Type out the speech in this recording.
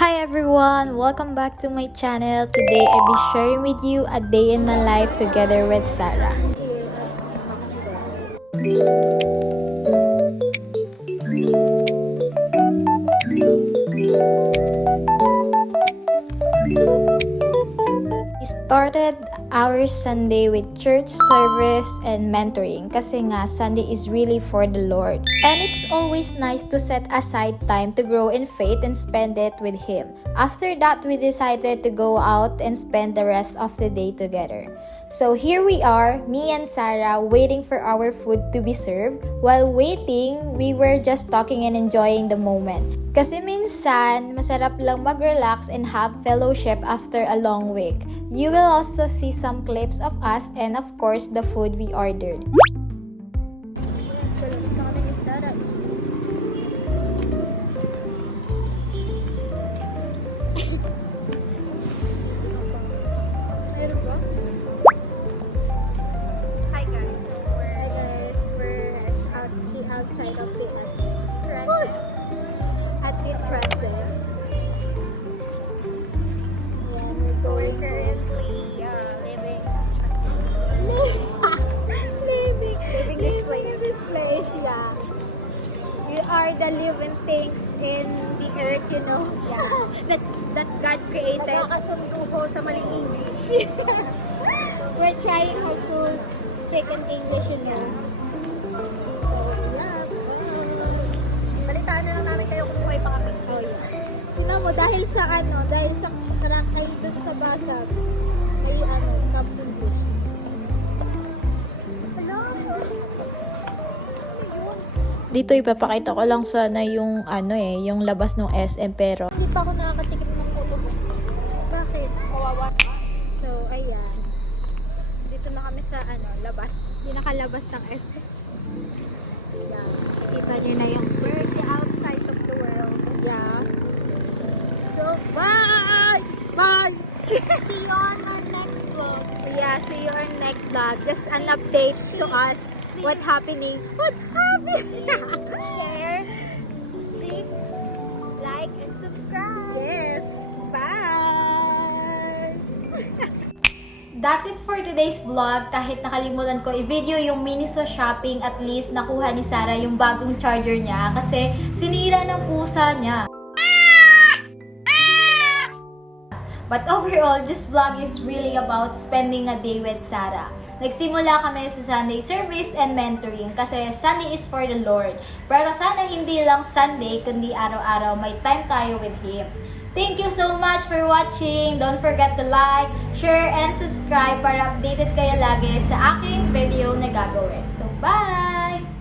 Hi everyone! Welcome back to my channel. Today I'll be sharing with you a day in my life together with Sarah. We started our Sunday with church service and mentoring kasi nga Sunday is really for the Lord. And it's always nice to set aside time to grow in faith and spend it with Him. After that, we decided to go out and spend the rest of the day together. So here we are, me and Sarah, waiting for our food to be served. While waiting, we were just talking and enjoying the moment. Kasi minsan, masarap lang mag-relax and have fellowship after a long week. You will also see some clips of us and of course the food we ordered. Hi guys, we're at the outside of the Transit. At the Transit. So we're currently living this place, yeah. We are the living things in the earth, you know. Yeah. that God created. Nagkakasundo ho sa maling English. We're trying how to speak in English, you know. So, yeah. Balitaan na lang namin kayo kung buhay pa kami. Oh, yeah. Tignan mo, dahil sa karangkay doon sa basag, may something blue. Hello? Dito ipapakita ko lang sana yung yung labas ng SM pero Hindi pa ako nakakatikim ng photo mo. Bakit? Kawawa. So, ayan. Dito na kami sa labas. Pinakalabas ng SM. Yeah. Kita nyo na yung the outside of the world. Yeah. So, bye! Bye! See you on our next vlog. Yeah, see you on our next vlog. Just an update to us. What's happening? What happened? Share, click, like, and subscribe. Yes. Bye! that's it for today's vlog. Kahit nakalimutan ko i-video yung Miniso shopping, at least nakuha ni Sarah yung bagong charger niya kasi sinira ng pusa niya. But overall, this vlog is really about spending a day with Sarah. Nagsimula kami sa Sunday service and mentoring kasi Sunday is for the Lord. Pero sana hindi lang Sunday, kundi araw-araw may time tayo with Him. Thank you so much for watching. Don't forget to like, share, and subscribe para updated kayo lagi sa aking video na gagawin. So, bye!